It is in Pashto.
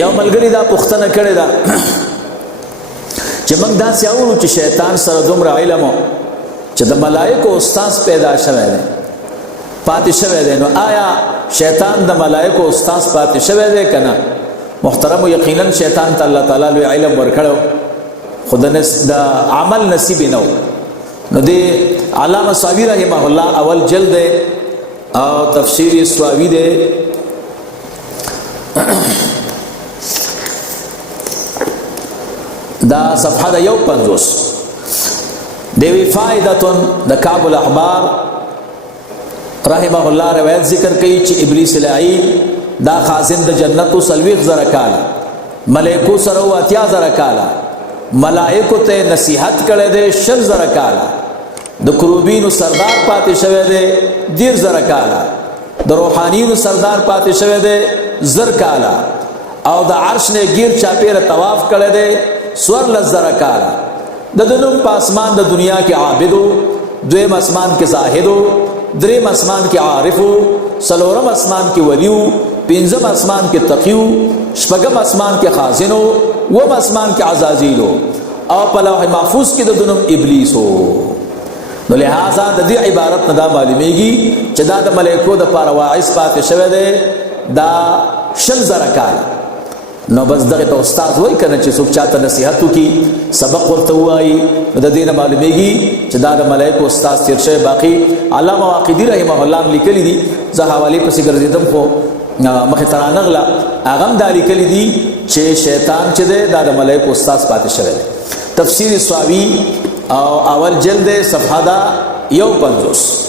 یو ملګری دا پوښتنه کړې ده چې موږ داسې اورو چې شیطان سره دومره علم و چې د ملائکو استاد پیدا شوی دی پاتې شوی دی، نو آیا شیطان د ملائکو استاد پاتې شوی دی که نه؟ محترم یقینا شیطان ته الله تعالی لوی علم ورکړو خو د عمل نصیب نه و. نو دی علامه ساوی رحمه الله اول جلد او تفسیر سواوی دی دا صفحه دا 150 دیوی فائدتن دا کعب الاحبار رحمه الله روایت ذکر کئی چی ابلیس لعین دا خازن دا جنتو سلویق زرکالا ملائکو سرو اتیا زرکالا ملائکو تے نصیحت کرے دے شل زرکالا دا کروبینو سردار پاتے شوے دے دیر زرکالا دا روحانینو سردار پاتے شوے دے زرکالا او دا عرش نے گیر چاپیر طواف کرے دے سور لزر کالا دا دنم پا اسمان دا دنیا کے عابدو، دویم اسمان کے زاہدو، دریم اسمان کے عارفو، سلورم اسمان کے ولیو، پینزم اسمان کے تقیو، شپگم اسمان کے خازنو، وم اسمان کے عزازیلو، او پلوح محفوظ کی دا دنم ابلیسو. نو لہذا دا دی عبارت ندا معلومی گی چا دا دا ملیکو دا پارواعث پاتے شوے دے دا شل زرکالا. نو بس دغه ته استاد وای کنه چې څوک چاته نصیحتو کی سبق ورته وای د دینه معلومیږي چې دا د ملائکه استاد تیر شوی. باقی علامه واقدی رحمه الله لیکلی دي، زه حواله پسې ګرځیدم خو مخه ترانغلا اغم د لیکلی دي چې شیطان چې دا د ملائکه استاد پاتې شوی. تفسیر سواوی او اول جلد صفحه دا 150